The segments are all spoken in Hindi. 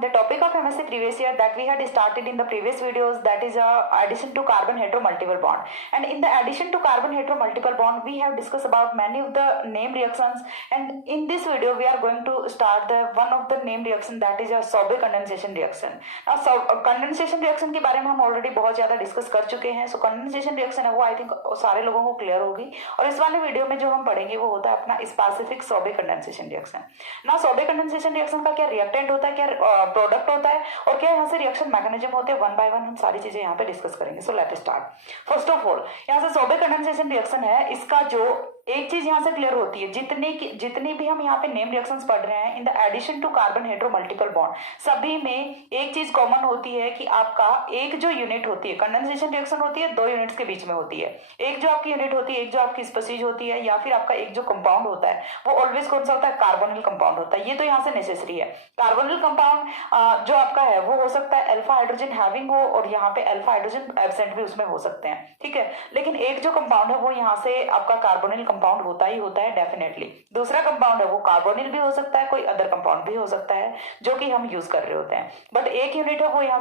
the topic of MSc previous year that we had started in the previous videos, that is addition to carbon hetero multiple bond. And in the addition to carbon hetero multiple bond, we have discussed about many of the name reactions, and in this video we are going to start the one of the name reaction, that is a Sobey condensation reaction. Now condensation reaction के बारे में हम ऑलरेडी बहुत ज्यादा डिस्कस कर चुके हैं. सो कंडेंसेशन रिएक्शन है वो आई थिंक सारे लोगों को क्लियर होगी, और इस वाले वीडियो में जो हम पढ़ेंगे वो होता है अपना स्पेसिफिक Sobey कंडेंसेशन रिएक्शन. ना Sobey कंडेंसेशन रिएक्शन का क्या रिएक्टेंट होता है, क्या प्रोडक्ट होता है, और क्या यहाँ से रिएक्शन मैकेनिज्म होते हैं, वन बाय वन हम सारी चीजें यहाँ पे डिस्कस करेंगे. So let start. First of all यहाँ से Sobey कंडेंसेशन रिएक्शन है, इसका जो एक चीज यहाँ से क्लियर होती है, जितनी भी हम यहाँ पे नेम रिएक्शंस पढ़ रहे हैं in the addition to carbon hetero multiple bond, सभी में एक चीज कॉमन होती है कि आपका एक जो यूनिट होती है, कंडेंसेशन रिएक्शन होती है दो यूनिट्स के बीच में होती है. एक जो आपकी यूनिट होती है, एक जो आपकी स्पीशीज होती है, या फिर आपका एक जो कंपाउंड होता है वो ऑलवेज कौन सा होता है, कार्बोनिल कंपाउंड होता है. ये तो यहाँ से नेसेसरी है. कार्बोनिल कंपाउंड जो आपका है वो हो सकता है अल्फा हाइड्रोजन हैविंग हो, और यहाँ पे अल्फा हाइड्रोजन एब्सेंट भी उसमें हो सकते हैं. ठीक है, लेकिन एक जो कंपाउंड है वो यहाँ से आपका कार्बोनिल कंपाउंड होता ही होता है डेफिनेटली. दूसरा कंपाउंड है वो कार्बोनिल भी हो सकता है, कोई अदर कंपाउंड भी हो सकता है जो कि हम यूज कर रहे होते हैं, बट एक यूनिट है वो यहाँ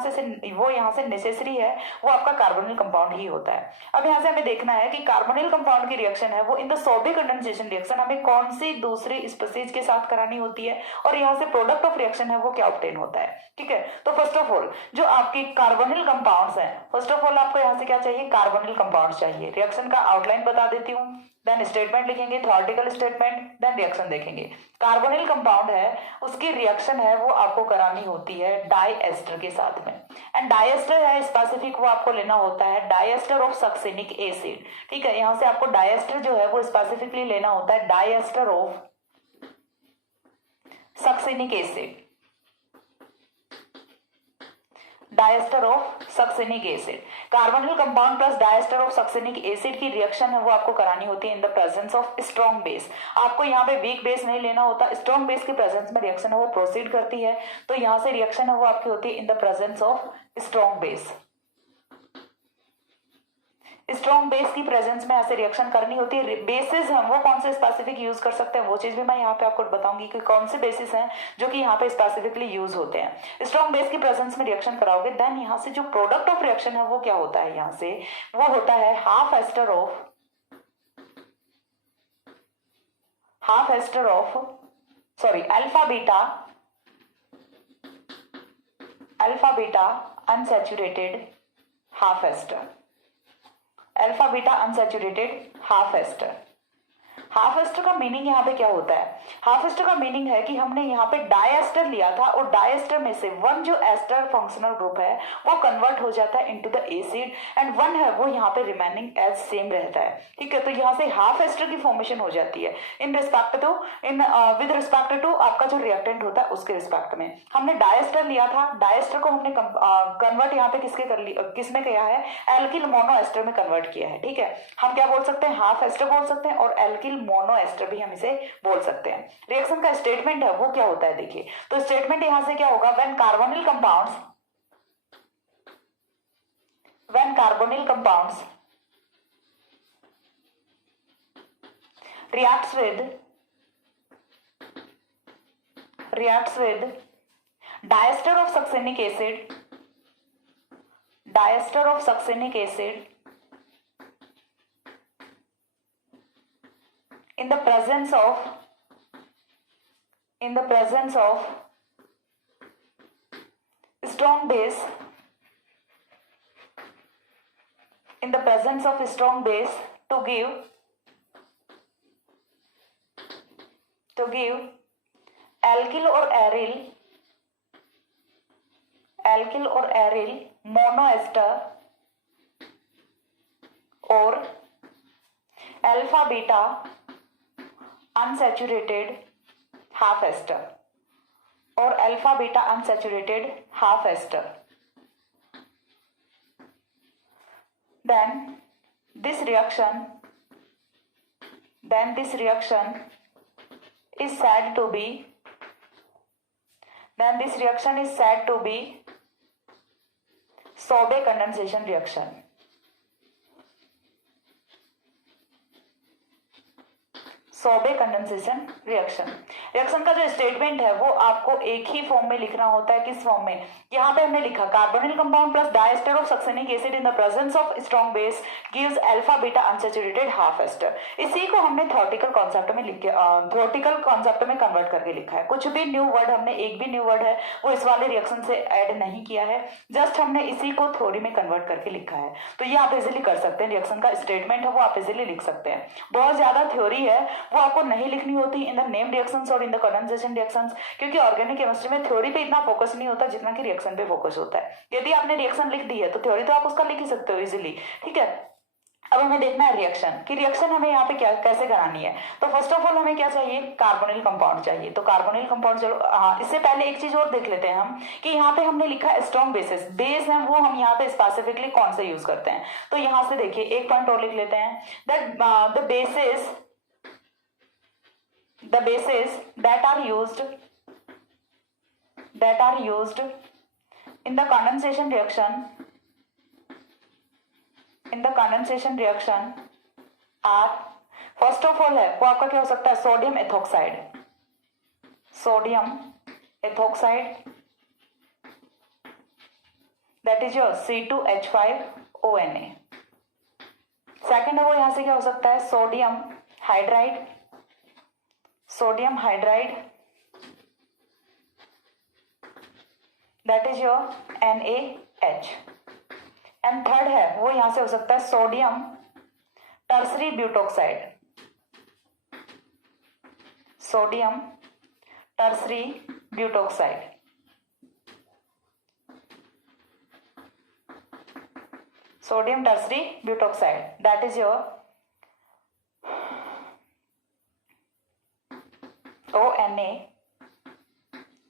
से नेसेसरी है, वो आपका कार्बोनिल कंपाउंड ही होता है. अब यहाँ से हमें देखना है कि कार्बोनिल कंपाउंड की रिएक्शन है वो in the Sobey condensation reaction हमें कौन सी दूसरी स्पीशीज के साथ करानी होती है, और यहाँ से प्रोडक्ट ऑफ रिएक्शन है वो क्या ऑब्टेन होता है. ठीक है, तो फर्स्ट ऑफ ऑल जो आपकी कार्बोनिल कंपाउंड्स हैं, फर्स्ट ऑफ ऑल आपको यहाँ से क्या चाहिए, कार्बोनिल कंपाउंड चाहिए. रिएक्शन का आउटलाइन बता देती हूँ, देन स्टेटमेंट लिखेंगे, थ्योरेटिकल स्टेटमेंट, देन रिएक्शन देखेंगे. कार्बोनिल कंपाउंड है उसकी रिएक्शन है वो आपको करानी होती है डाइएस्टर के साथ में, एंड डाइएस्टर है स्पेसिफिक वो आपको लेना होता है डाइएस्टर ऑफ सक्सिनिक एसिड. ठीक है, यहाँ से आपको डाइएस्टर जो है वो स्पेसिफिकली लेना होता है diester of succinic acid, diester of succinic acid. Carbonyl compound plus diester of succinic acid की रिएक्शन है वो आपको करानी होती है इन the presence of strong base. आपको यहाँ पे वीक बेस नहीं लेना होता, स्ट्रॉन्ग बेस की प्रेजेंस में रिएक्शन है वो प्रोसीड करती है, तो यहाँ से रिएक्शन है वो आपकी होती है इन the presence of strong base. Strong base की प्रेजेंस में ऐसे रिएक्शन करनी होती है. बेसिस हम वो कौन से स्पेसिफिक यूज कर सकते हैं वो चीज भी मैं यहाँ पे आपको बताऊंगी कि कौन से बेसिस हैं जो कि यहाँ पे स्पेसिफिकली यूज होते हैं. स्ट्रॉन्ग बेस की प्रेजेंस में रिएक्शन कराओगे, देन यहाँ से जो प्रोडक्ट ऑफ रिएक्शन है वो क्या होता है, यहाँ से वो होता है half ester of alpha beta unsaturated half ester. Alpha beta unsaturated half ester. Half ester का मीनिंग यहाँ पे क्या होता है, हाफ एस्टर का मीनिंग है कि हमने यहाँ पे डाइएस्टर लिया था, और डाइएस्टर में से वन जो एस्टर फंक्शनल ग्रुप है वो कन्वर्ट हो जाता है into the acid, and one है वो यहाँ पे रिमेनिंग एज सेम रहता है. ठीक है, तो यहाँ से हाफ एस्टर की फॉर्मेशन हो जाती है विद रिस्पेक्ट टू आपका जो रिएक्टेंट होता है उसके रिस्पेक्ट में. हमने डाइएस्टर लिया था, डाइएस्टर को हमने कन्वर्ट यहाँ पे किसमें किया है, एल्किल मोनोएस्टर में कन्वर्ट किया है. ठीक है, हम क्या बोल सकते हैं, हाफ एस्टर बोल सकते हैं, और एल्किल मोनोएस्टर भी हम इसे बोल सकते हैं. रिएक्शन का स्टेटमेंट है वो क्या होता है, देखिए तो स्टेटमेंट यहां से क्या होगा, when carbonyl compounds reacts with diester of succinic acid in the presence of strong base to give alkyl or aryl monoester or alpha beta unsaturated half ester or alpha beta unsaturated half ester. Then this reaction is said to be Sobey condensation reaction. सोबे कंडेंसेशन रिएक्शन। रिएक्शन का जो स्टेटमेंट है वो आपको एक ही फॉर्म में लिखना होता है। किस फॉर्म में? यहाँ पे हमने लिखा carbonyl compound plus diester of succinic acid in the presence of strong base gives alpha beta unsaturated half ester. इसी को हमने थ्योरेटिकल कॉन्सेप्ट में लिख के थ्योरेटिकल कॉन्सेप्ट में कन्वर्ट करके लिखा है। कुछ भी न्यू वर्ड हमने एक भी न्यू वर्ड है वो इस वाले रिएक्शन से ऐड नहीं किया है, जस्ट हमने इसी को थ्योरी में कन्वर्ट करके लिखा है। तो ये आप इजीली कर सकते हैं। रिएक्शन का स्टेटमेंट है वो आप इजीली लिख सकते हैं। बहुत ज्यादा थ्योरी है वो आपको नहीं लिखनी होती इन द नेम रिएक्शंस और इन द कंडेंसेशन रिएक्शंस, क्योंकि ऑर्गेनिक केमिस्ट्री में थ्योरी पे इतना फोकस नहीं होता जितना कि रिएक्शन पे फोकस होता है। यदि आपने रिएक्शन लिख दी है तो थ्योरी तो आप उसका लिख ही सकते हो इजीली, ठीक है। अब हमें देखना है रिएक्शन कि रिएक्शन हमें यहाँ पे क्या कैसे करानी है। तो फर्स्ट ऑफ ऑल हमें क्या चाहिए? कार्बोनिल कंपाउंड चाहिए। तो कार्बोनिल कंपाउंड, चलो हाँ, इससे पहले एक चीज और देख लेते हैं हम कि यहाँ पे हमने लिखा है स्ट्रॉन्ग बेसिस। बेस है वो हम यहाँ पे स्पेसिफिकली कौन से यूज करते हैं। तो यहाँ से देखिए एक पॉइंट और लिख लेते हैं that the bases that are used in the condensation reaction are, first of all है वो आपका क्या हो सकता है? Sodium ethoxide that is your C2H5ONa। Second है वो यहां से क्या हो सकता है? Sodium hydride that is your NaH। And third है वो यहां से हो सकता है sodium tertiary butoxide that is your ONa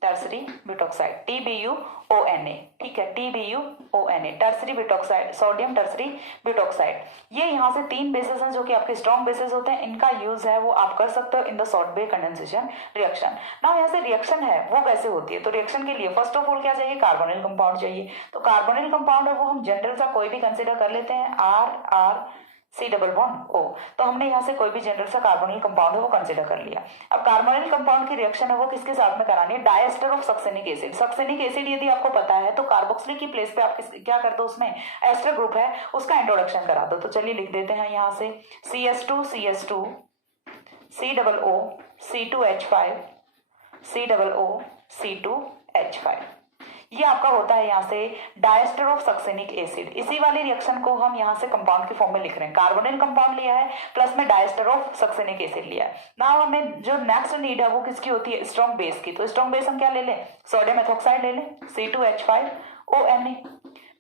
tertiary butoxide TBuONa, ठीक है, TBuONa tertiary butoxide, sodium tertiary butoxide. ये यहाँ से तीन बेसिस हैं जो कि आपके स्ट्रॉन्ग बेसिस होते हैं। इनका यूज है वो आप कर सकते हो in the Stobbe condensation reaction. Now यहाँ से रिएक्शन है वो कैसे होती है? तो रिएक्शन के लिए फर्स्ट ऑफ ऑल क्या चाहिए? कार्बोनिल कंपाउंड चाहिए। तो कार्बोनिल कंपाउंड है वो हम जनरल सा कोई भी कंसिडर कर लेते हैं, R+C+O। तो हमने यहाँ से कोई भी जनरल सा कार्बोनिल कंपाउंड है वो कंसिडर कर लिया। अब कार्बोनिल कंपाउंड की रिएक्शन है वो किसके साथ में करानी है? Disaster of succinic acid. Succinic acid यदि आपको पता है तो कार्बोक्सिलिक की प्लेस पे आप क्या कर दो, उसमें एस्टर ग्रुप है उसका इंट्रोडक्शन करा दो। तो चलिए लिख देते हैं यहाँ से CS2 COO C2H5 COO C2H5। ये आपका होता है यहाँ से डायस्टर ऑफ सक्सेनिक एसिड। इसी वाली रिएक्शन को हम यहाँ से कंपाउंड के फॉर्म में लिख रहे हैं। कार्बोनिल कंपाउंड लिया है प्लस में डायस्टर ऑफ सक्सेनिक एसिड लिया है। नाउ हमें जो नेक्स्ट नीड है वो किसकी होती है? स्ट्रॉन्ग बेस की। तो स्ट्रॉन्ग बेस हम क्या ले लें? सोडियम एथोक्साइड ले लें, C2H5ONa।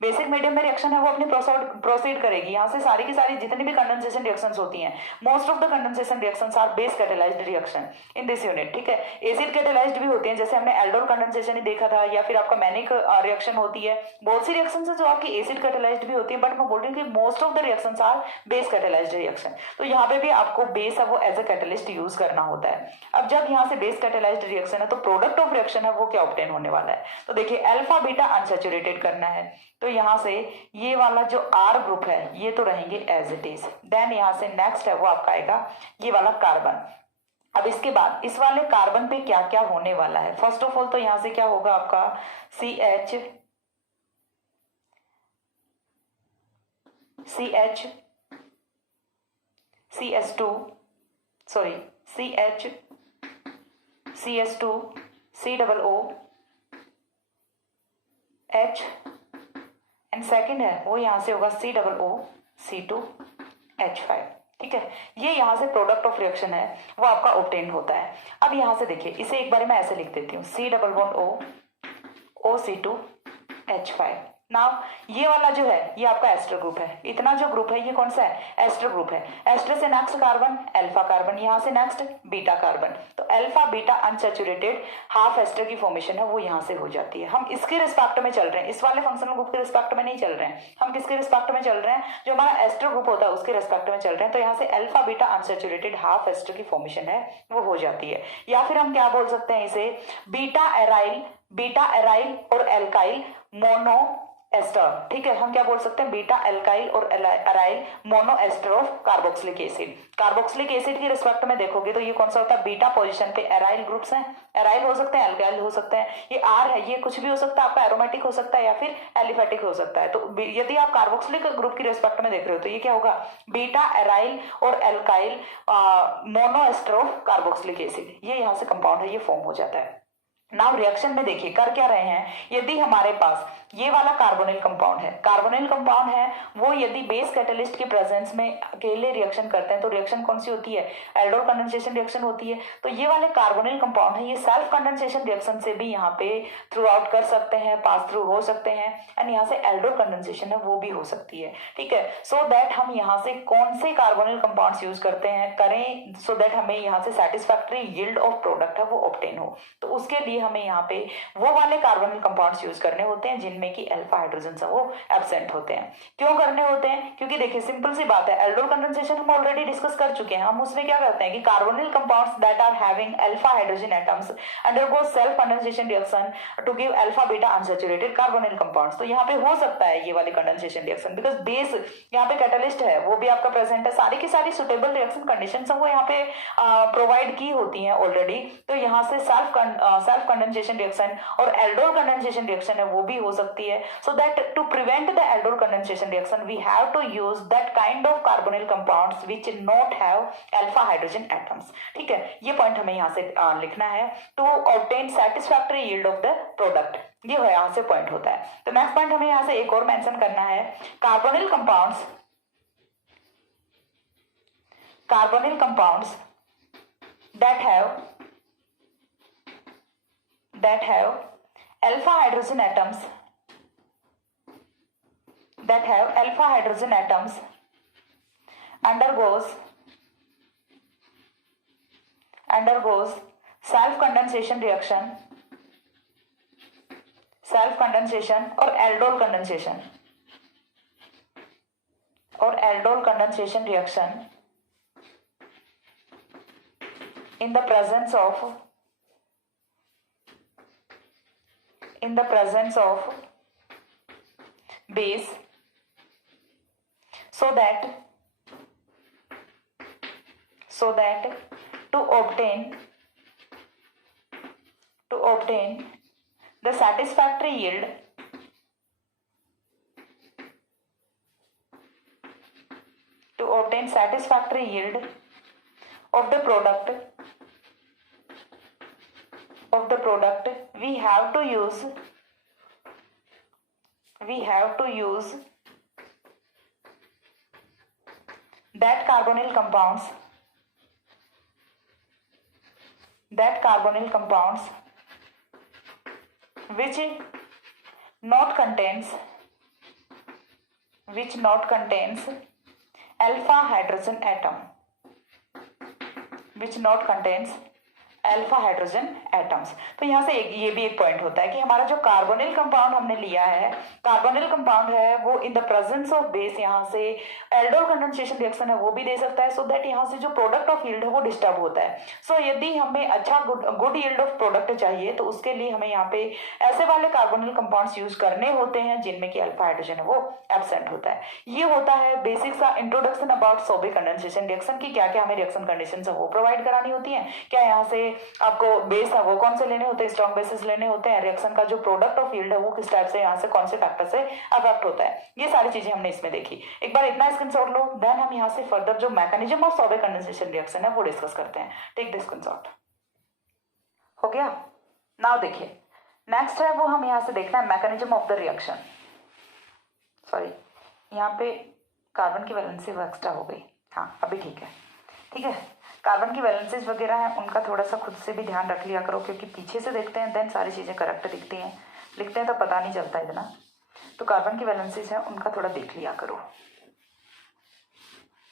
बेसिक मीडियम में रिएक्शन है वो अपनी प्रोसीड करेगी। यहाँ से सारी की सारी जितनी भी कंडेंसेशन रिएक्शंस होती हैं, most of the condensation reactions are base catalysed reaction in this unit, ठीक है। एसिड कैटालाइज्ड भी होती हैं, जैसे हमने एल्डोल कंडेंसेशन ही देखा था, या फिर आपका मैनिक रिएक्शन होती है। बहुत सी रिएक्शंस है जो आपकी एसिड कैटालाइज्ड भी होती है, बट मैं बोल रही हूँ कि most of the reactions are base catalysed reaction. तो यहाँ पे भी आपको बेस है वो एज ए कैटलिस्ट यूज करना होता है। अब जब यहाँ से बेस कैटालाइज्ड रिएक्शन है तो प्रोडक्ट ऑफ रिएक्शन है वो क्या ऑब्टेन होने वाला है? तो देखिए अल्फा बीटा अनसैचुरेटेड करना है। तो यहाँ से ये वाला जो R ग्रुप है ये तो रहेंगे एज इट इज। देन यहाँ से नेक्स्ट है वो आपका आएगा ये वाला कार्बन। अब इसके बाद इस वाले कार्बन पे क्या क्या होने वाला है? फर्स्ट ऑफ ऑल तो यहाँ से क्या होगा आपका CS2 COOH एंड सेकेंड है वो यहाँ से होगा COO C2H5, ठीक है। ये यहाँ से प्रोडक्ट ऑफ रिएक्शन है वो आपका ऑब्टेन होता है। अब यहाँ से देखिए इसे एक बार मैं ऐसे लिख देती हूँ C++O नाउ ये वाला जो है ये आपका एस्टर ग्रुप है। इतना जो ग्रुप है ये कौन सा है? एस्टर ग्रुप है। एस्टर से नेक्स्ट कार्बन अल्फा कार्बन, यहाँ से नेक्स्ट बीटा कार्बन। तो alpha beta unsaturated half ester की फॉर्मेशन है वो यहाँ से हो जाती है। हम इसके रिस्पेक्ट में चल रहे हैं, इस वाले फंक्शनल ग्रुप के रिस्पेक्ट में नहीं चल रहे हैं, हम किसके रिस्पेक्ट में चल रहे हैं? जो हमारा एस्टर ग्रुप होता है उसके रिस्पेक्ट में चल रहे हैं। तो यहाँ से alpha beta unsaturated half ester की फॉर्मेशन है वो हो जाती है। या फिर हम क्या बोल सकते हैं इसे? बीटा एराइल और एल्काइल मोनो एस्टर, ठीक है, हम क्या बोल सकते हैं, बीटा एल्काइल और aryl mono ester of carboxylic acid. Carboxylic acid की रिस्पेक्ट में देखोगे तो ये कौन सा होता है, बीटा पोजीशन पे अराइल ग्रुप्स हैं, अराइल हो सकते हैं, एल्काइल हो सकते हैं, ये आर है, ये कुछ भी हो सकता है, आपका एरोमेटिक हो सकता है या फिर एलिफेटिक हो सकता है। तो यदि आप कार्बोक्सिलिक ग्रुप की रिस्पेक्ट में देख रहे हो तो ये क्या होगा, बीटा एराइल और alkyl mono ester of carboxylic acid, ये यहाँ से कंपाउंड है, ये फॉर्म हो जाता है। नाउ रिएक्शन में देखिए कर क्या रहे हैं, यदि हमारे पास ये वाला कार्बोनिल कंपाउंड है, कार्बोनिल कंपाउंड है वो यदि बेस कैटलिस्ट के प्रेजेंस में अकेले रिएक्शन करते हैं तो रिएक्शन कौन सी होती है, एल्डोल कंडेंसेशन रिएक्शन होती है। तो ये वाले कार्बोनिल कंपाउंड है, ये सेल्फ कंडेंसेशन रिएक्शन से भी यहाँ पे थ्रू आउट कर सकते हैं, पास थ्रू हो सकते हैं, एंड यहाँ से एल्डोल कंडेंसेशन है वो भी हो सकती है, ठीक है। सो दैट हम यहाँ से कौन से कार्बोनिल कंपाउंड्स यूज करते हैं करें, सो दैट हमें यहाँ से सेटिस्फैक्टरी यील्ड ऑफ प्रोडक्ट है वो ऑब्टेन हो। तो उसके लिए हमें यहाँ पे वो वाले कार्बोनिल कंपाउंड्स यूज करने होते हैं जिनमें कि अल्फा हाइड्रोजन है वो एब्सेंट होते हैं। क्यों करने होते हैं, क्योंकि देखिए सिंपल सी बात है, एल्डोल कंडेंसेशन हम ऑलरेडी डिस्कस कर चुके हैं। हम उसमें क्या करते हैं कि carbonyl compounds that are having alpha hydrogen atoms undergo self condensation reaction to give alpha beta unsaturated carbonyl compounds. तो यहाँ पे हो सकता है ये वाली कंडेंसेशन रिएक्शन, बिकॉज बेस यहाँ पे कैटलिस्ट है वो भी आपका प्रेजेंट है, सारी की सारी सुटेबल रिएक्शन कंडीशंस वो यहाँ पे प्रोवाइड की होती हैं ऑलरेडी। तो यहाँ से सेल्फ कंडेंसेशन रिएक्शन और एल्डोल कंडेंसेशन रिएक्शन है वो भी हो सकती है। So that to prevent the aldol condensation reaction we have to use that kind of carbonyl compounds which not have alpha hydrogen atoms, ठीक है। ये पॉइंट हमें यहाँ से लिखना है, to obtain satisfactory yield of the product, ये यहाँ से पॉइंट होता है। तो नेक्स्ट पॉइंट हमें यहाँ से एक और मेंशन करना है, carbonyl compounds that have alpha hydrogen atoms undergoes self condensation or aldol condensation reaction in the presence of base, so that to obtain the satisfactory yield of the product we have to use that carbonyl compounds which not contains alpha hydrogen atom, atoms. तो यहाँ से ये भी एक पॉइंट होता है कि हमारा जो कार्बोनिल कंपाउंड हमने लिया है, कार्बोनिल कंपाउंड है वो इन द प्रेजेंस ऑफ बेस यहाँ से एल्डोल कंडेंसेशन रिएक्शन है वो भी दे सकता है, सो दैट यहाँ से जो प्रोडक्ट ऑफ यील्ड है वो डिस्टर्ब होता है। सो यदि हमें अच्छा गुड यील्ड ऑफ प्रोडक्ट चाहिए तो उसके लिए हमें यहाँ पे ऐसे वाले कार्बोनिल कंपाउंड्स यूज करने होते हैं जिनमें कि अल्फा हाइड्रोजन है वो एब्सेंट होता है। ये होता है बेसिक सा इंट्रोडक्शन अबाउट सोबे कंडेंसेशन रिएक्शन की, क्या क्या हमें रिएक्शन कंडीशन है वो प्रोवाइड करानी होती है, क्या यहाँ से आपको बेस है वो कौन से लेने होते हैं, स्ट्रॉन्ग बेसिस लेने होते हैं, रिएक्शन का जो प्रोडक्ट ऑफ यील्ड है वो किस टाइप से यहाँ से कौन से फैक्टर से अफेक्ट होता है, ये सारी चीजें हमने इसमें देखी। एक बार इतना स्क्रीनशॉट लो, देन हम यहाँ से फर्दर जो मैकेनिज्म ऑफ सोबे कंडेंसेशन रिएक्शन है वो डिस्कस करते हैं। टेक द स्क्रीनशॉट, हो गया। नाउ देखिए नेक्स्ट है वो हम यहाँ से देखना है mechanism of the reaction. Sorry यहाँ पे कार्बन की वैलेंसी वो एक्स्ट्रा हो गई, हाँ अभी ठीक है। कार्बन की वैलेंसीज वगैरह है उनका थोड़ा सा खुद से भी ध्यान रख लिया करो, क्योंकि पीछे से देखते हैं देन सारी चीज़ें करेक्ट दिखती हैं, लिखते हैं तो पता नहीं चलता इतना। तो कार्बन की वैलेंसीज है उनका थोड़ा देख लिया करो,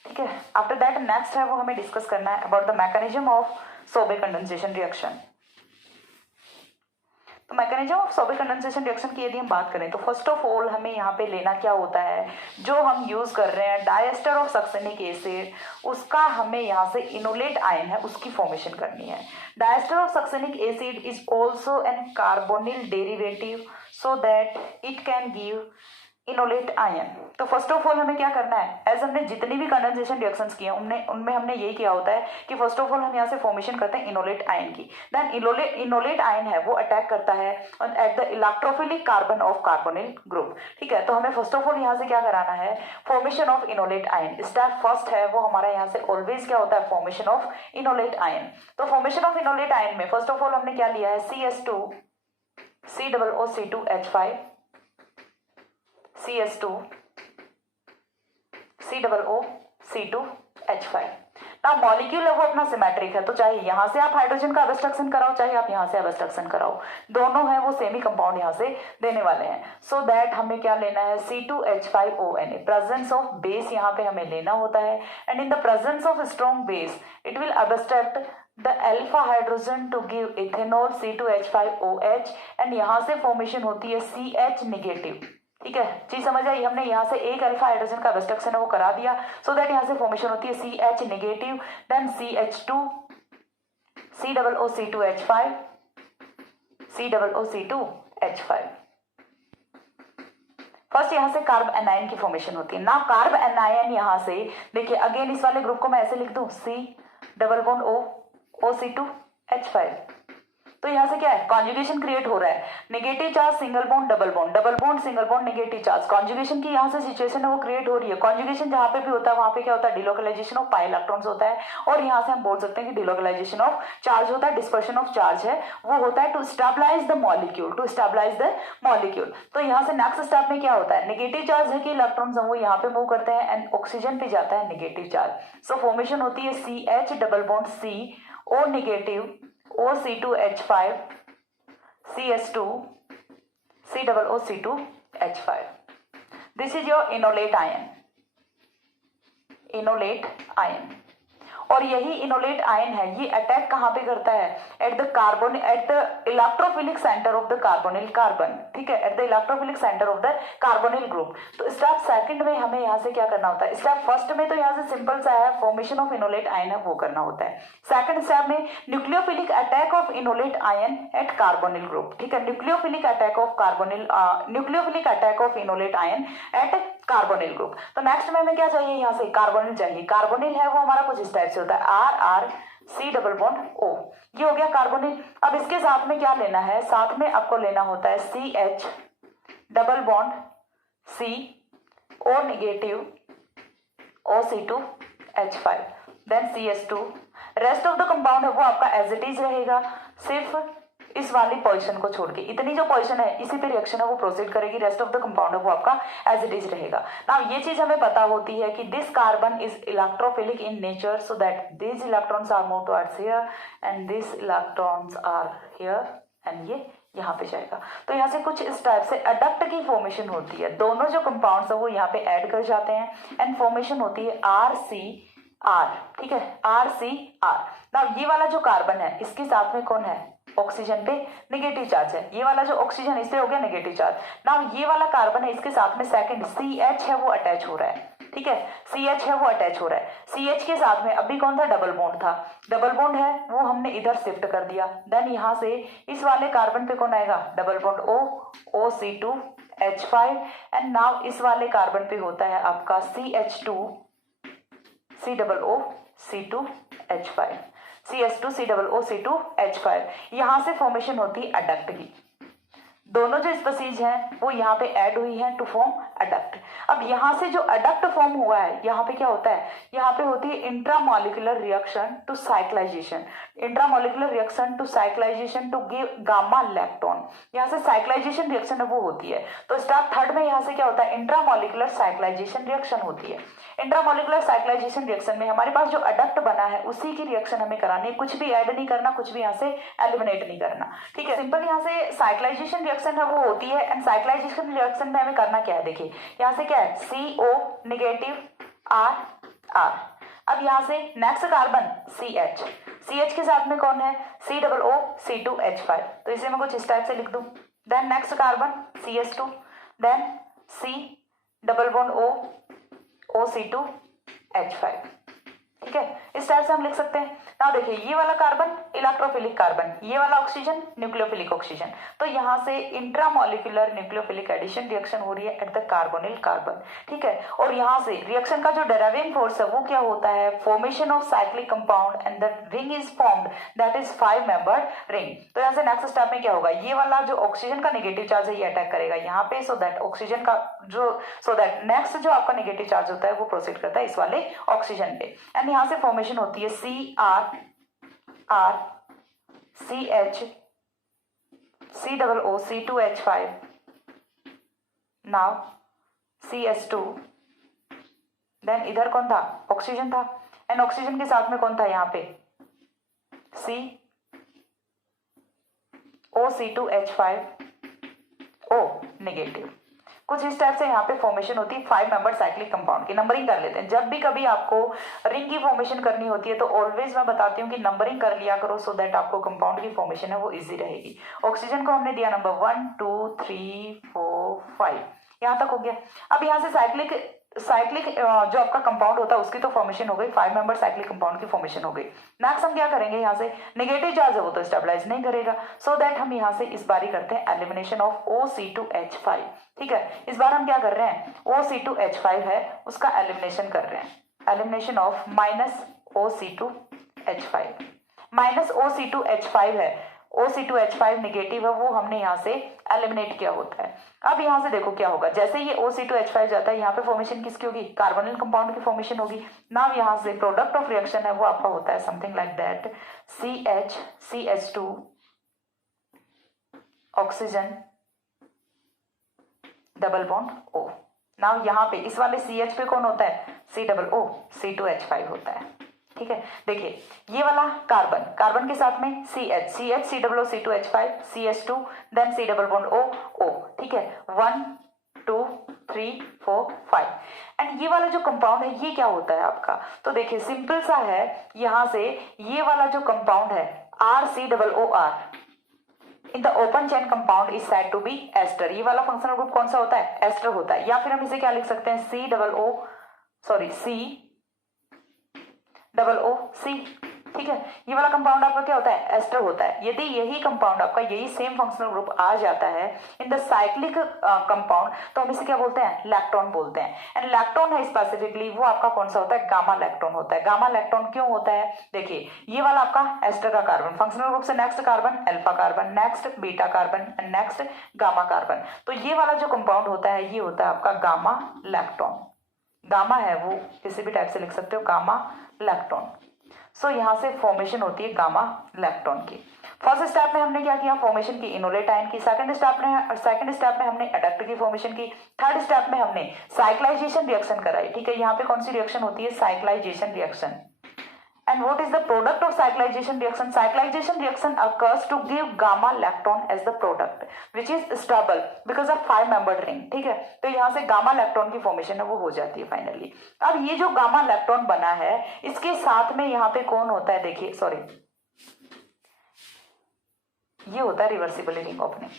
ठीक है। आफ्टर दैट नेक्स्ट है वो हमें डिस्कस करना है अबाउट द मैकेनिज्म ऑफ सोबे कंडेंसेशन रिएक्शन। तो मैकेनिज्म ऑफ सोबे कंडेंसेशन रिएक्शन की यदि हम बात करें तो फर्स्ट ऑफ ऑल हमें यहाँ पे लेना क्या होता है, जो हम यूज कर रहे हैं डायस्टर ऑफ सक्सेनिक एसिड, उसका हमें यहाँ से इनोलेट आयन है उसकी फॉर्मेशन करनी है। Disaster of succinic acid is also an carbonyl derivative, so that it can give enolate ion. तो फर्स्ट ऑफ ऑल हमें क्या करना है, एज हमने जितनी भी कंडेंसेशन रिएक्शंस किए उनमें हमने यही किया होता है कि फर्स्ट ऑफ ऑल हम यहाँ से फॉर्मेशन करते हैं इनोलेट आयन की। देन इनोलेट आयन है वो अटैक करता है at the electrophilic carbon of carbonyl group. ठीक है, तो हमें फर्स्ट ऑफ ऑल यहाँ से क्या कराना है, formation of enolate ion. Step first है वो हमारा यहाँ से ऑलवेज क्या होता है, फॉर्मेशन ऑफ इनोलेट आयन। तो फॉर्मेशन ऑफ इनोलेट आयन में फर्स्ट ऑफ ऑल हमने क्या लिया है, CS2 COO C2H5 CS2 COO C2H5। ना मॉलिक्यूल है वो अपना सिमेट्रिक है, तो चाहे यहाँ से आप हाइड्रोजन का अबस्ट्रक्शन कराओ चाहे आप यहाँ से अबस्ट्रक्शन कराओ, दोनों है वो सेम ही कंपाउंड यहाँ से देने वाले हैं। सो दैट हमें क्या लेना है, C2H5ONA, प्रेजेंस ऑफ बेस यहाँ पे हमें लेना होता है। And in the presence of strong base it will abstract the alpha hydrogen to give ethanol C2H5OH and यहाँ से फॉर्मेशन होती है CH नेगेटिव। ठीक है, चीज समझ आई, हमने यहाँ से एक अल्फा हाइड्रोजन का अबस्ट्रक्शन है वो करा दिया, सो दैट यहाँ से फॉर्मेशन होती है CH negative, then CH2 COO C2H5 COO C2H5। First यहाँ से कार्ब एनायन की फॉर्मेशन होती है ना। कार्ब एनायन यहाँ से देखिए, अगेन इस वाले ग्रुप को मैं ऐसे लिख दूं C+O तो यहाँ से क्या है, कॉन्जुगेशन क्रिएट हो रहा है, negative charge single bond double bond, double bond single bond negative charge, conjugation की यहाँ से सिचुएशन है वो क्रिएट हो रही है। कॉन्जुगेशन जहाँ पे भी होता है वहां पे क्या होता है, डिलोकलाइजेशन ऑफ पाई इलेक्ट्रॉन्स होता है, और यहाँ से हम बोल सकते हैं कि डिलोकलाइजेशन ऑफ चार्ज होता है, डिस्पर्शन ऑफ चार्ज है वो होता है टू स्टेबलाइज द मॉलिक्यूल। तो यहाँ से नेक्स्ट स्टेप में क्या होता है, नेगेटिव चार्ज है कि इलेक्ट्रॉन्स वो यहाँ पे मूव करते हैं एंड ऑक्सीजन पे जाता है नेगेटिव चार्ज। सो फॉर्मेशन होती है CH double bond CO negative OC2H5 CS2 COO C2H5। This is your enolate ion. और यही इनोलेट आयन है, ये अटैक कहाँ पे करता है, at the electrophilic centre of the carbonyl carbon. ठीक है, at the electrophilic centre of the carbonyl group. तो स्टेप सेकंड में हमें यहाँ से क्या करना होता है, स्टेप फर्स्ट में तो यहाँ से सिंपल सा है, फॉर्मेशन ऑफ इनोलेट आयन है वो करना होता है। सेकंड स्टेप में nucleophilic attack of enolate ion at carbonyl group. ठीक है, nucleophilic attack of enolate ion at carbonyl group. तो नेक्स्ट में हमें क्या चाहिए, यहाँ से कार्बोनिल चाहिए। कार्बोनिल है वो हमारा कुछ इस टाइप से होता है RC डबल बॉन्ड O, ये हो गया कार्बोनिल। अब इसके साथ में क्या लेना है, साथ में आपको लेना होता है CH double bond CO negative OC2H5 then CS2। Rest of the compound है वो आपका एज इट इज रहेगा, सिर्फ इस वाली पोजीशन को छोड़ के, इतनी जो पोजीशन है इसी पे रिएक्शन है वो प्रोसीड करेगी, रेस्ट ऑफ द कंपाउंड है वो आपका एज इट इज रहेगा। नाउ ये चीज हमें पता होती है कि this carbon is electrophilic in nature, so that this electrons are move towards here and this electrons are here and ये यहाँ पे जाएगा। तो यहाँ से कुछ इस टाइप से अडक्ट की फॉर्मेशन होती है, दोनों जो कंपाउंड्स है वो यहाँ पे ऐड कर जाते हैं एंड फॉर्मेशन होती है RCR। ठीक है, RCR। नाउ ये वाला जो कार्बन है इसके साथ में कौन है, ऑक्सीजन पे नेगेटिव चार्ज है, ये वाला जो ऑक्सीजन इस पे हो गया नेगेटिव चार्ज। नाउ ये वाला कार्बन है इसके साथ में सेकंड CH है वो अटैच हो रहा है। ठीक है, CH है वो अटैच हो रहा है, CH के साथ में अभी कौन था, डबल बॉन्ड था, डबल बॉन्ड है वो हमने इधर शिफ्ट कर दिया। देन यहाँ से इस वाले कार्बन पे कौन आएगा, double bond OC2H5 and now इस वाले कार्बन पे होता है आपका CH2 COO C2H5 CS2 COO C2H5। यहाँ से फॉर्मेशन होती है अडक्ट की, दोनों जो स्पीसीज हैं वो यहाँ पे ऐड हुई हैं टू फॉर्म अडक्ट। अब यहाँ से जो अडक्ट फॉर्म हुआ है यहाँ पे क्या होता है, यहाँ पे होती है intramolecular reaction to cyclisation, to give gamma lactone. यहाँ से साइक्लाइजेशन रिएक्शन है वो होती है। तो स्टेप थर्ड में यहाँ से क्या होता है, इंट्रामॉलिक्यूलर साइक्लाइजेशन रिएक्शन होती है। इंट्रामॉलिक्यूलर साइक्लाइजेशन रिएक्शन में हमारे पास जो अडक्ट बना है उसी की रिएक्शन हमें करानी है, कुछ भी ऐड नहीं करना, कुछ भी यहाँ से एलिमिनेट नहीं करना। ठीक है, सिंपल यहाँ से साइक्लाइजेशन रिएक्शन है वो होती है एंड साइक्लाइजेशन रिएक्शन में हमें करना क्या है, देखिए यहाँ से क्या है, CO नेगेटिव R। अब यहाँ से नेक्स्ट कार्बन CH के साथ में कौन है, COO C2H5, तो इसे मैं कुछ इस टाइप से लिख दूं। Then next carbon CS2 then C double bond OC2H5। ठीक है, इस टाइप से हम लिख सकते हैं। नाउ देखिए ये वाला कार्बन इलेक्ट्रोफिलिक कार्बन, ये वाला ऑक्सीजन न्यूक्लियोफिलिक ऑक्सीजन। तो यहाँ से इंट्रामोलिकुलर न्यूक्लियोफिलिक एडिशन रिएक्शन हो रही है एट द कार्बोनिल कार्बन, ठीक है। और यहाँ से रिएक्शन का जो डेराइविंग फोर्स है वो क्या होता है, formation of cyclic compound and the ring is formed that is 5 membered ring. तो यहाँ से नेक्स्ट स्टेप में क्या होगा, ये वाला जो ऑक्सीजन का नेगेटिव चार्ज है ये अटैक करेगा यहाँ पे, सो दैट ऑक्सीजन का सो दैट नेक्स्ट जो आपका नेगेटिव चार्ज होता है वो प्रोसीड करता है इस वाले ऑक्सीजन पे, एंड यहाँ से फॉर्मेशन होती है CR CH COO C2H5 now CS2, then इधर कौन था, ऑक्सीजन था, एंड ऑक्सीजन के साथ में कौन था यहाँ पे OC2H5 O नेगेटिव। कुछ इस टाइप से यहाँ पे फॉर्मेशन होती है 5 मेंबर साइक्लिक कंपाउंड की। नंबरिंग कर लेते हैं, जब भी कभी आपको रिंग की फॉर्मेशन करनी होती है तो ऑलवेज मैं बताती हूँ कि नंबरिंग कर लिया करो, सो दैट आपको कंपाउंड की फॉर्मेशन है वो इजी रहेगी। ऑक्सीजन को हमने दिया नंबर 1 2 3 4 5, यहाँ तक हो गया। अब यहाँ से साइक्लिक जो आपका कंपाउंड होता है उसकी तो फॉर्मेशन हो गई, 5 मेंबर साइक्लिक कंपाउंड की फॉर्मेशन हो गई। नेक्स्ट हम क्या करेंगे, यहाँ से नेगेटिव चार्ज है वो तो स्टेबलाइज नहीं करेगा, सो दैट हम यहाँ से इस बार ही करते हैं एलिमिनेशन ऑफ OC2H5, ठीक है। इस बार हम क्या कर रहे हैं, OC2H5 है उसका एलिमिनेशन कर रहे हैं, एलिमिनेशन ऑफ -OC2H5 है, OC2H5 नेगेटिव है वो हमने यहाँ से एलिमिनेट किया होता है। अब यहाँ से देखो क्या होगा, जैसे ये OC2H5 जाता है यहाँ पे फॉर्मेशन किसकी होगी, कार्बोनिल कंपाउंड की फॉर्मेशन होगी। नाउ यहाँ से प्रोडक्ट ऑफ रिएक्शन है वो आपका होता है something like that CH2 oxygen double bond O। Now यहाँ पे इस वाले CH पे कौन होता है, COO C2H5 होता है, ठीक है। देखिए ये वाला कार्बन के साथ में CH COO C2H5 CH2 then C double bond O, ठीक है। 1 2 3 4 5, एंड ये वाला जो कंपाउंड है ये क्या होता है आपका, तो देखिए सिंपल सा है, यहाँ से ये वाला जो कंपाउंड है RCOOR in the open chain compound is said to be ester. ये वाला फंक्शनल ग्रुप कौन सा होता है, एस्टर होता है, या फिर हम इसे क्या लिख सकते हैं C डबल O C, ठीक है। ये वाला कंपाउंड आपका क्या होता है, एस्टर होता है। यदि यही कंपाउंड आपका यही सेम फंक्शनल ग्रुप आ जाता है इन द साइक्लिक कंपाउंड तो हम इसे क्या बोलते हैं, लैक्टोन बोलते हैं। एंड लैक्टोन है स्पेसिफिकली वो आपका कौन सा होता है, गामा लैक्टोन होता है। गामा लैक्टोन क्यों होता है, देखिए ये वाला आपका एस्टर का कार्बन, फंक्शनल ग्रुप से next carbon alpha carbon, next beta carbon, next gamma carbon, तो ये वाला जो कंपाउंड होता है ये होता है आपका गामा लैक्टोन। गामा है वो किसी भी टाइप से लिख सकते हो, गामा लैक्टोन। सो यहाँ से फॉर्मेशन होती है गामा लैक्टोन की। फर्स्ट स्टेप में हमने क्या किया, फॉर्मेशन की इनोलेट आयन की। सेकंड स्टेप में हमने एडेक्ट की फॉर्मेशन की। थर्ड स्टेप में हमने साइक्लाइजेशन रिएक्शन कराई, ठीक है। यहाँ पे कौन सी रिएक्शन होती है, cyclisation reaction. And what is the product of cyclization reaction? Cyclization reaction occurs to give gamma lactone as the product, which is stable because of 5 membered ring, ठीक है। तो यहाँ से गामा लैक्टोन की फॉर्मेशन है वो हो जाती है फाइनली। अब ये जो गामा लैक्टोन बना है इसके साथ में यहाँ पे कौन होता है, देखिए सॉरी ये होता है रिवर्सिबल रिंग ओपनिंग,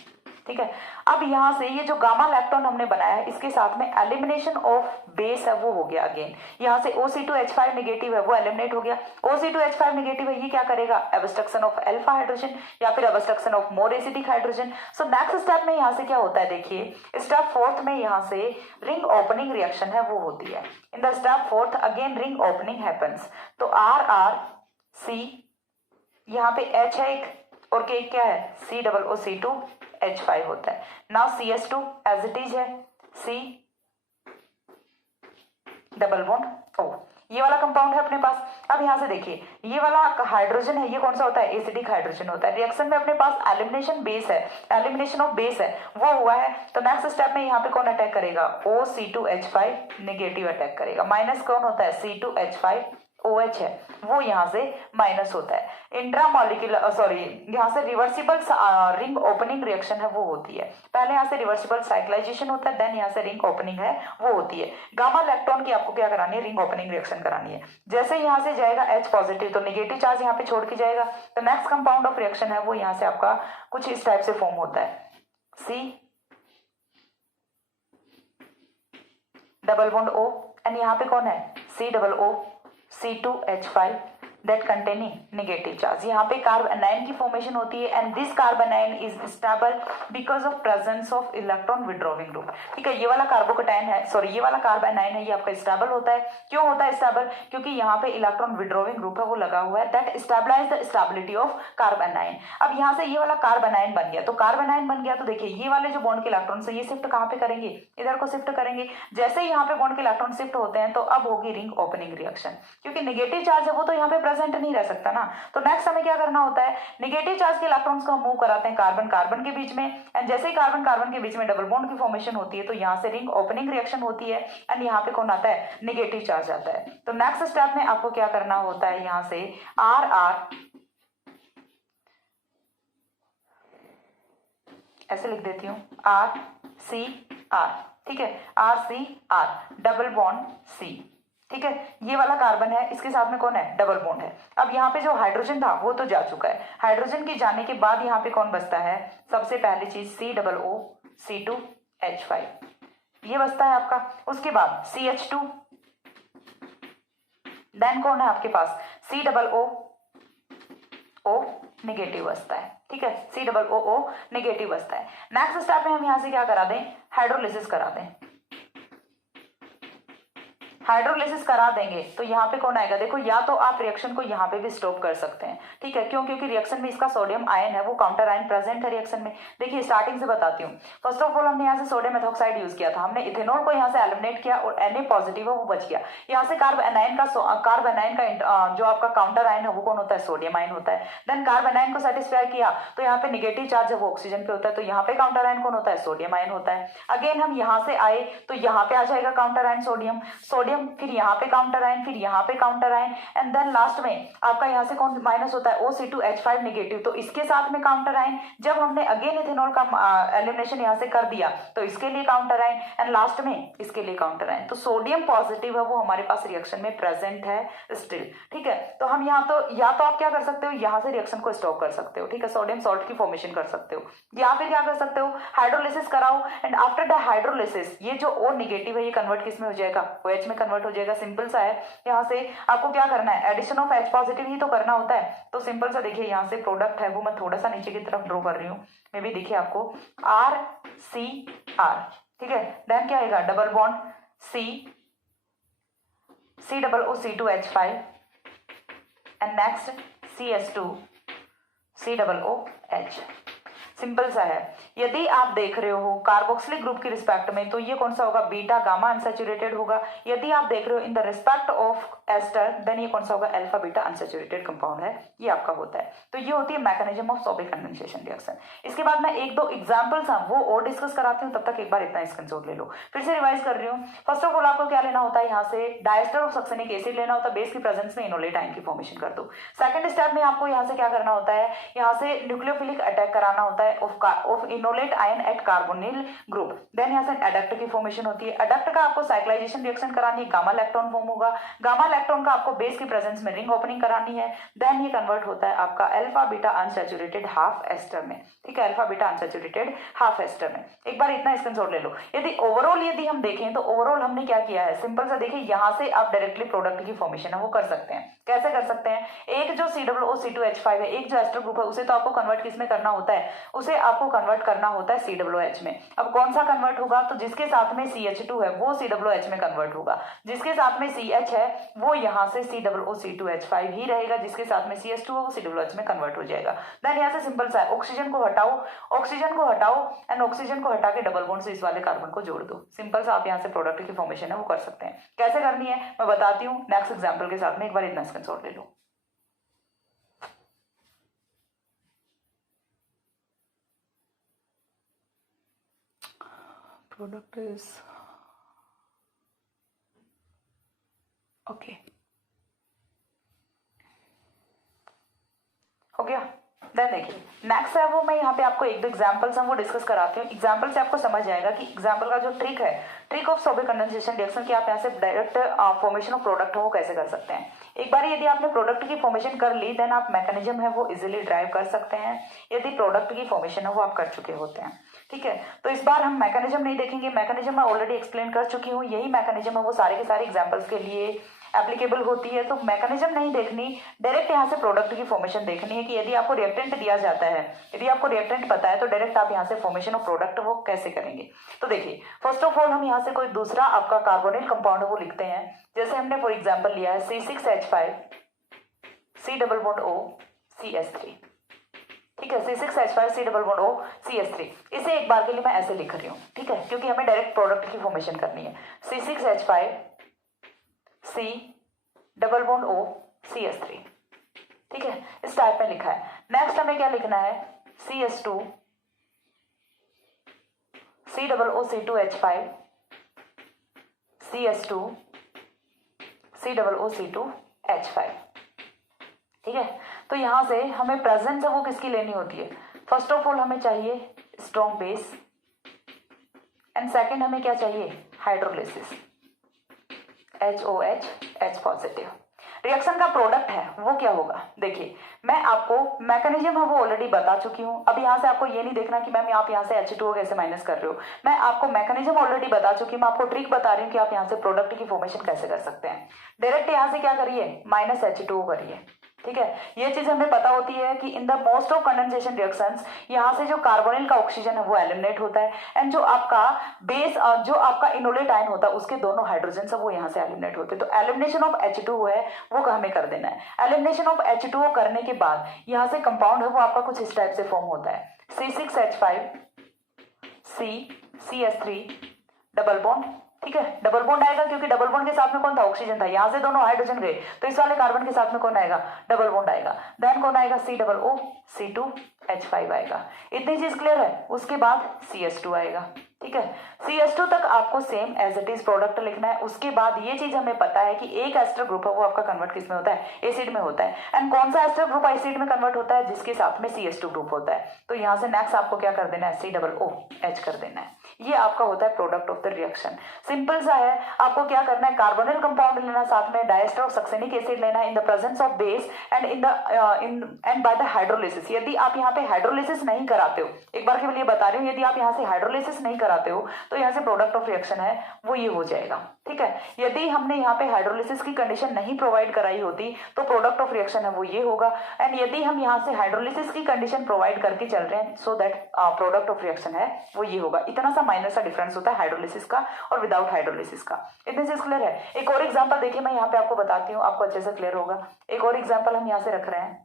ठीक है। अब यहाँ से ये जो गामा लैक्टोन हमने बनाया है इसके साथ में एलिमिनेशन ऑफ बेस है वो हो गया अगेन। यहाँ से OC2H5 नेगेटिव है वो एलिमिनेट हो गया। OC2H5 नेगेटिव है ये क्या करेगा, एब्स्ट्रक्शन ऑफ अल्फा हाइड्रोजन या फिर abstraction of more acidic hydrogen. So next step में यहाँ से क्या होता है, देखिए स्टेप फोर्थ में यहाँ से रिंग ओपनिंग रिएक्शन है वो होती है। In the step fourth again ring opening happens. तो RRC यहाँ पे H है एक और के क्या है, COO C2H5 होता है। Now CS2 as it is है C डबल बॉन्ड O, ये वाला कंपाउंड है अपने पास। अब यहाँ से देखिए ये वाला हाइड्रोजन है ये कौन सा होता है, एसिडिक हाइड्रोजन होता है। रिएक्शन में अपने पास एलिमिनेशन बेस है, एलिमिनेशन ऑफ बेस है वो हुआ है। तो नेक्स्ट स्टेप में यहाँ पे कौन अटैक करेगा, OC2H5 नेगेटिव अटैक करेगा। माइनस कौन होता है, C2H5 OH है वो यहाँ से माइनस होता है। इंट्रामोलिकुलर यहाँ से रिवर्सिबल रिंग ओपनिंग रिएक्शन है वो होती है। पहले यहाँ से रिवर्सिबल साइक्लाइजेशन होता है, देन यहाँ से रिंग ओपनिंग है वो होती है। गामा लैक्टोन की आपको क्या करानी है, रिंग ओपनिंग रिएक्शन करानी है। जैसे यहाँ से जाएगा H पॉजिटिव तो नेगेटिव चार्ज यहाँ पे छोड़ के जाएगा। तो नेक्स्ट कंपाउंड ऑफ रिएक्शन है वो यहाँ से आपका कुछ इस टाइप से फॉर्म होता है, C double bond O, and यहाँ पे कौन है, C double O C2H5 that containing negative charge। यहाँ पे कार्ब एनायन की फॉर्मेशन होती है and this carb anion is stable because of presence of electron withdrawing group. ठीक है, ये वाला कार्बोकैटायन है, सॉरी ये वाला कार्ब एनायन है, ये आपका स्टेबल होता है। क्यों होता है स्टेबल? क्योंकि यहाँ पे इलेक्ट्रॉन विड्रॉविंग ग्रुप है वो लगा हुआ है, that stabilise the stability of carb anion. अब यहाँ से ये वाला कार्ब एनायन बन गया, तो कार्ब एनायन बन गया तो देखिए ये वाले जो बॉन्ड के इलेक्ट्रॉन से ये शिफ्ट कहाँ पे करेंगे, इधर को शिफ्ट करेंगे। जैसे ही यहाँ पे बॉन्ड के इलेक्ट्रॉन शिफ्ट होते हैं तो अब होगी रिंग ओपनिंग रिएक्शन, क्योंकि नेगेटिव चार्ज है वो तो यहाँ पे प्रेजेंट नहीं रह सकता ना। तो नेक्स्ट हमें क्या करना होता है, नेगेटिव चार्ज के इलेक्ट्रॉन्स को हम मूव कराते हैं कार्बन कार्बन के बीच में एंड जैसे ही कार्बन कार्बन के बीच में डबल बॉन्ड की फॉर्मेशन होती है तो यहाँ से रिंग ओपनिंग रिएक्शन होती है एंड यहाँ पे कौन आता है, नेगेटिव चार्ज आता है। तो नेक्स्ट स्टेप में आपको क्या करना होता है, यहाँ से आर ऐसे लिख देती हूँ, आर सी आर, ठीक है, R C R double bond C. ठीक है, ये वाला कार्बन है, इसके साथ में कौन है, डबल बॉन्ड है। अब यहाँ पे जो हाइड्रोजन था वो तो जा चुका है, हाइड्रोजन के जाने के बाद यहाँ पे कौन बचता है, सबसे पहली चीज COO C2H5 ये बचता है आपका। उसके बाद CH2, देन कौन है आपके पास COO नेगेटिव बचता है। ठीक है, COO नेगेटिव बचता है। नेक्स्ट स्टेप में हम यहाँ से क्या करा दें, हाइड्रोलिसिस करा दें। हाइड्रोलिसिस करा देंगे तो यहाँ पे कौन आएगा, देखो या तो आप रिएक्शन को यहाँ पे भी स्टॉप कर सकते हैं। ठीक है, क्यों, क्योंकि रिएक्शन में इसका सोडियम आयन है वो काउंटर आयन प्रेजेंट है रिएक्शन में। देखिए स्टार्टिंग से बताती हूँ, फर्स्ट ऑफ ऑल हमने यहाँ से सोडियम मेथॉक्साइड यूज किया था, हमने इथेनॉल को यहाँ से एलिमिनेट किया और Na पॉजिटिव है वो बच गया। यहाँ से कार्ब एनायन का जो आपका काउंटर आयन है वो कौन होता है, सोडियम आयन होता है। देन कार्ब एनायन को सेटिस्फाई किया तो यहाँ पे नेगेटिव चार्ज है वो ऑक्सीजन पे होता है, तो यहाँ पे काउंटर आयन कौन होता है, सोडियम आयन होता है। अगेन हम यहाँ से आए तो यहाँ पे आ जाएगा काउंटर आयन सोडियम, फिर यहाँ पे काउंटर आयन, फिर यहाँ पे counter ion and then last में आपका यहाँ से कौन माइनस होता है, OC2H5 नेगेटिव, तो इसके साथ में काउंटर आयन। जब हमने अगेन इथेनॉल का एलिमिनेशन यहाँ से कर दिया तो इसके लिए काउंटर आयन एंड लास्ट में इसके लिए काउंटर आयन। तो सोडियम पॉजिटिव है वो हमारे पास रिएक्शन में प्रेजेंट है स्टिल। ठीक है, तो हम यहाँ तो या तो आप क्या कर सकते हो, यहाँ से रिएक्शन को स्टॉप कर सकते हो। ठीक है, सोडियम सॉल्ट की फॉर्मेशन कर सकते हो, या फिर क्या कर सकते हो, हाइड्रोलिसिस कराओ एंड आफ्टर द हाइड्रोलिसिस ये जो O नेगेटिव है ये कन्वर्ट किस में हो जाएगा, OH में कन्वर्ट हो जाएगा। सिंपल सा है, यहाँ से आपको क्या करना है, एडिशन ऑफ H पॉजिटिव ही तो करना होता है। तो सिंपल सा देखिए यहाँ से प्रोडक्ट है वो मैं थोड़ा सा नीचे की तरफ ड्रॉ कर रही हूँ, मे भी देखिए आपको RCR। ठीक है, देन क्या आएगा, double bond COO C2H5 and next CH2COOH। Simple सा है। यदि आप देख रहे हो कार्बोक्सिलिक ग्रुप की रिस्पेक्ट में तो ये कौन सा होगा, बीटा गामा अनसैचुरेटेड होगा। यदि आप देख रहे हो in the respect of ester then ये कौन सा होगा, अल्फा बीटा अनसैचुरेटेड कंपाउंड है, ये आपका होता है। तो ये होती है मैकेनिज्म ऑफ सोबेक कंडेंसेशन रिएक्शन। इसके बाद मैं एक दो एग्जांपल्स हैं वो और डिस्कस कराती हूँ, तब तक एक बार इतना स्क्रीनशॉट ले लो। फिर से रिवाइज कर रही हूँ। फर्स्ट ऑफ ऑल आपको क्या लेना होता है, यहाँ से डायस्टर ऑफ सक्सेनिक एसिड लेना होता है, बेस की प्रेजेंस में इनोलेट आयन की फॉर्मेशन कर दो। सेकंड स्टेप में आपको यहाँ से क्या करना होता है, यहाँ से न्यूक्लियोफिलिक अटैक कराना होता है of enolate ion at carbonyl group. Then यहाँ से एडक्ट की फॉर्मेशन होती है। एडक्ट का आपको साइक्लाइजेशन रिएक्शन करानी है, गामा इलेक्ट्रॉन फॉर्म होगा। गामा इलेक्ट्रॉन का आपको बेस की प्रेजेंस में रिंग ओपनिंग करानी है। देन ये कन्वर्ट होता है आपका alpha beta unsaturated half ester में। ठीक है, alpha beta unsaturated half ester में। एक बार इतना स्क्रीनशॉट ले लो। यदि ओवरऑल यदि हम देखें तो ओवरऑल हमने क्या किया है, सिंपल सा देखिए, यहाँ से आप डायरेक्टली प्रोडक्ट की फॉर्मेशन है वो कर सकते हैं। कैसे कर सकते हैं, एक जो COO C2H5 है, एक जो एस्टर ग्रुप है उसे तो आपको कन्वर्ट किस में करना होता है, उसे आपको कन्वर्ट करना होता है COOH में। अब कौन सा कन्वर्ट होगा, तो जिसके साथ में CH2 है वो COOH में कन्वर्ट होगा, जिसके साथ में CH है वो यहाँ से COO C2H5 ही रहेगा, जिसके साथ में CH2 है वो COOH में कन्वर्ट हो जाएगा। देन यहाँ से सिंपल सा है, ऑक्सीजन को हटाओ एंड ऑक्सीजन को हटा के डबल बॉन्ड से इस वाले कार्बन को जोड़ दो। सिंपल सा आप यहाँ से प्रोडक्ट की फॉर्मेशन है वो कर सकते हैं। कैसे करनी है मैं बताती हूँ नेक्स्ट एग्जाम्पल के साथ में, एक बार इतना स्क्रीनशॉट ले लो। प्रोडक्ट इज ओके, हो गया। देन देखिए नेक्स्ट है वो मैं यहाँ पे आपको एक दो एग्जांपल्स हैं वो डिस्कस कराती हूँ। एग्जांपल से आपको समझ आएगा कि एग्जांपल का जो ट्रिक है, ट्रिक ऑफ सोबेक कंडेंसेशन रिएक्शन की आप यहाँ से डायरेक्ट फॉर्मेशन ऑफ प्रोडक्ट हो वो कैसे कर सकते हैं। एक बार यदि आपने प्रोडक्ट की फॉर्मेशन कर ली देन आप मैकेनिज्म है वो इजीली ड्राइव कर सकते हैं, यदि प्रोडक्ट की फॉर्मेशन है वो आप कर चुके होते हैं। ठीक है, तो इस बार हम मैकेनिज्म नहीं देखेंगे, मैकेनिज्म मैं ऑलरेडी एक्सप्लेन कर चुकी हूँ। यही मैकेनिज्म है वो सारे के सारे एग्जाम्पल्स के लिए एप्लीकेबल होती है। तो मैकेनिज्म नहीं देखनी, डायरेक्ट यहाँ से प्रोडक्ट की फॉर्मेशन देखनी है कि यदि आपको रिएक्टेंट दिया जाता है, यदि आपको रिएक्टेंट पता है तो डायरेक्ट आप यहाँ से फॉर्मेशन ऑफ प्रोडक्ट वो कैसे करेंगे। तो देखिए फर्स्ट ऑफ ऑल हम यहाँ से कोई दूसरा आपका कार्बोनिल कंपाउंड है वो लिखते हैं। जैसे हमने फॉर एग्जाम्पल लिया है C6H5 C double bond O CH3, ठीक है, C6H5 C double bond O CH3। इसे एक बार के लिए मैं ऐसे लिख रही हूँ, ठीक है, क्योंकि हमें डायरेक्ट प्रोडक्ट की फॉर्मेशन करनी है। C6H5 C double bond O CH3, ठीक है, इस टाइप में लिखा है। नेक्स्ट हमें क्या लिखना है, CH2 C double O C2H5 CH2 C double O C2H5, ठीक है। तो यहां से हमें प्रेजेंस है वो किसकी लेनी होती है, फर्स्ट ऑफ ऑल हमें चाहिए स्ट्रॉन्ग बेस एंड सेकंड हमें क्या चाहिए, hydrolysis, HOH H positive. Reaction का प्रोडक्ट है वो क्या होगा, देखिए मैं आपको मैकेनिज्म है वो ऑलरेडी बता चुकी हूँ। अब यहाँ से आपको ये नहीं देखना कि मैम आप यहाँ से H2O कैसे माइनस कर रहे हो, मैं आपको मैकेनिज्म ऑलरेडी बता चुकी हूँ। मैं आपको ट्रिक बता रही हूँ कि आप यहाँ से प्रोडक्ट की फॉर्मेशन कैसे कर सकते हैं। डायरेक्ट यहाँ से क्या करिए, माइनस H2O करिए, ठीक है। ये चीज हमें पता होती है कि in the most of condensation reactions यहाँ से जो कार्बोनिल का ऑक्सीजन है वो एलिमिनेट होता है एंड जो आपका बेस जो आपका इनोलेट आयन होता है उसके दोनों हाइड्रोजन सब वो यहाँ से एलिमिनेट होते हैं। तो एलिमिनेशन ऑफ H2O है वो हमें कर देना है। एलिमिनेशन ऑफ H2O करने के बाद यहाँ से कंपाउंड है वो आपका कुछ इस टाइप से फॉर्म होता है, C6H5 C CH3 double bond, ठीक है, डबल बॉन्ड आएगा क्योंकि डबल बॉन्ड के साथ में कौन था, ऑक्सीजन था। यहाँ से दोनों हाइड्रोजन गए तो इस वाले कार्बन के साथ में कौन आएगा, डबल बॉन्ड आएगा। देन कौन आएगा, C डबल O C2H5 आएगा। इतनी चीज क्लियर है। उसके बाद CH2 आएगा, ठीक है। CH2 तक आपको same as it is product लिखना है। उसके बाद ये चीज हमें पता है कि एक एस्टर ग्रुप है वो आपका कन्वर्ट किस में होता है, एसिड में होता है। एंड कौन सा एस्टर ग्रुप एसिड में कन्वर्ट होता है, जिसके साथ में CH2 ग्रुप होता है। तो यहाँ से नेक्स्ट आपको क्या कर देना है, C डबल O H कर देना है। ये आपका होता है product of the reaction. Simple सा है। आपको क्या करना है, कार्बोनिल कंपाउंड लेना, साथ में डायस्टर ऑफ सक्सेनिक एसिड लेना इन the presence of base and and by the hydrolysis. यदि आप यहाँ पे हाइड्रोलिसिस नहीं कराते हो, एक बार के लिए बता रही हूँ, यदि आप यहाँ से हाइड्रोलिसिस नहीं कराते हो तो यहाँ से प्रोडक्ट ऑफ रिएक्शन है वो ये हो जाएगा, ठीक है। यदि हमने यहाँ पे हाइड्रोलिसिस की कंडीशन नहीं प्रोवाइड कराई होती तो प्रोडक्ट ऑफ रिएक्शन है वो ये होगा। एंड यदि हम यहाँ से हाइड्रोलिसिस की कंडीशन प्रोवाइड करके चल रहे हैं so that product of reaction है वो ये होगा। इतना सा माइनर सा डिफरेंस होता है हाइड्रोलिसिस का और विदाउट हाइड्रोलिसिस का। इतने चीज क्लियर है। एक और एग्जांपल देखिए, मैं यहाँ पे आपको बताती हूँ, आपको अच्छे से क्लियर होगा। एक और एग्जांपल हम यहाँ से रख रहे हैं,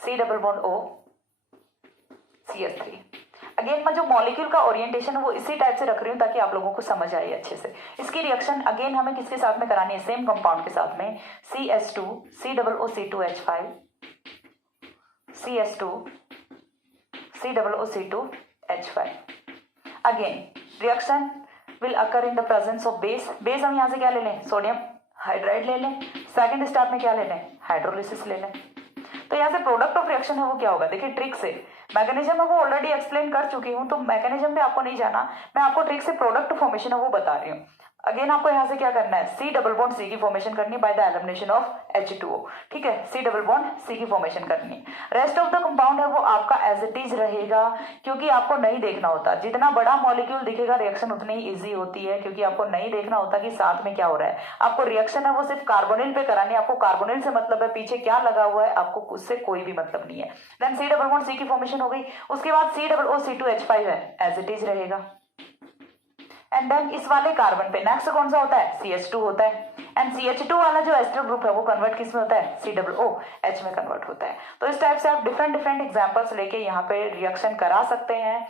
C double bond O CH3। Again मैं जो मॉलिक्यूल का ओरिएंटेशन है वो इसी टाइप से रख रही हूँ ताकि आप लोगों को समझ आए अच्छे से। इसकी रिएक्शन अगेन हमें किसके साथ में करानी है, सेम कंपाउंड के साथ में, CH2 C double O C2H5 CH2 C double O C2H5। Again reaction will occur in the presence of base. Base हम यहाँ से क्या ले लें, सोडियम हाइड्राइड ले लें। सेकेंड स्टेप में क्या ले लें, हाइड्रोलिसिस ले लें। तो यहाँ से प्रोडक्ट ऑफ रिएक्शन है वो क्या होगा, देखिए ट्रिक से। मैकेनिज्म है वो ऑलरेडी एक्सप्लेन कर चुकी हूँ तो मैकेनिज्म पे आपको नहीं जाना, मैं आपको ट्रिक से प्रोडक्ट फॉर्मेशन है वो बता रही हूँ। अगेन आपको यहाँ से क्या करना है, C डबल बॉन्ड C की फॉर्मेशन करनी by the elimination of H2O, ठीक है। C डबल बॉन्ड C की फॉर्मेशन करनी। रेस्ट ऑफ द कंपाउंड है वो आपका एज इट इज रहेगा क्योंकि आपको नहीं देखना होता। जितना बड़ा मॉलिक्यूल दिखेगा रिएक्शन उतनी ही ईजी होती है क्योंकि आपको नहीं देखना होता कि साथ में क्या हो रहा है। आपको रिएक्शन है वो सिर्फ कार्बोनिल पे करानी है। आपको कार्बोनिल से मतलब है, पीछे क्या लगा हुआ है आपको उससे कोई भी मतलब नहीं है। Then C double bond C की फॉर्मेशन हो गई। उसके बाद C डबल O C2H5 है, एज इट इज रहेगा। एंड देन इस वाले कार्बन पे नेक्स्ट कौन सा होता है, CH2 होता है। एंड CH2 वाला जो एस्टर ग्रुप है वो कन्वर्ट किस में होता है, C डबल O H में कन्वर्ट होता है। तो इस टाइप से आप डिफरेंट डिफरेंट एग्जांपल्स लेके यहाँ पे रिएक्शन करा सकते हैं।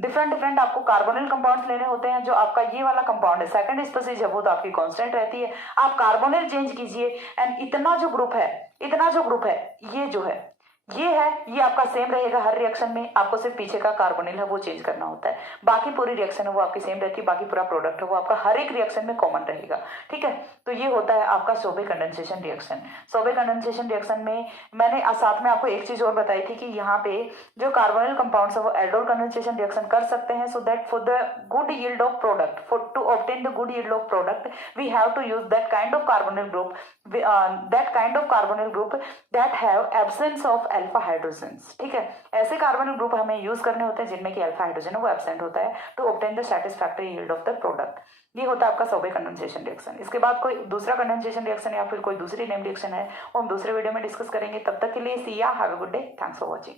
डिफरेंट आपको कार्बोनिल कंपाउंड्स लेने होते हैं। जो आपका ये वाला कंपाउंड है सेकंड स्पीसीज है वो तो आपकी कांस्टेंट रहती है। आप कार्बोनिल चेंज कीजिए एंड इतना जो ग्रुप है ये जो है ये है, ये आपका सेम रहेगा हर रिएक्शन में। आपको सिर्फ पीछे का कार्बोनिल है वो चेंज करना होता है, बाकी पूरी रिएक्शन है वो आपकी सेम रहती है। बाकी पूरा प्रोडक्ट है वो आपका हर एक रिएक्शन में कॉमन रहेगा, ठीक है। तो ये होता है आपका सोबे कंडेंसेशन रिएक्शन। सोबे कंडेंसेशन रिएक्शन में मैंने साथ में आपको एक चीज और बताई थी कि यहाँ पे जो कार्बोनिल कंपाउंड्स है वो एल्डोल कंडेंसेशन रिएक्शन कर सकते हैं so that for the good yield of product, for to obtain the good yield of product we have to use that kind of carbonyl group that have absence of alpha hydrogens. ठीक है, ऐसे कार्बोनिल ग्रुप हमें यूज करने होते हैं जिनमें कि अल्फा हाइड्रोजन है वो एब्सेंट होता है to obtain the satisfactory yield of the product. ये होता है आपका सॉबे कंडेंसेशन रिएक्शन। इसके बाद कोई दूसरा कंडेंसेशन रिएक्शन या फिर कोई दूसरी नेम रिएक्शन है वो हम दूसरे वीडियो में डिस्कस करेंगे। तब तक के लिए सी या have a good day, thanks for watching.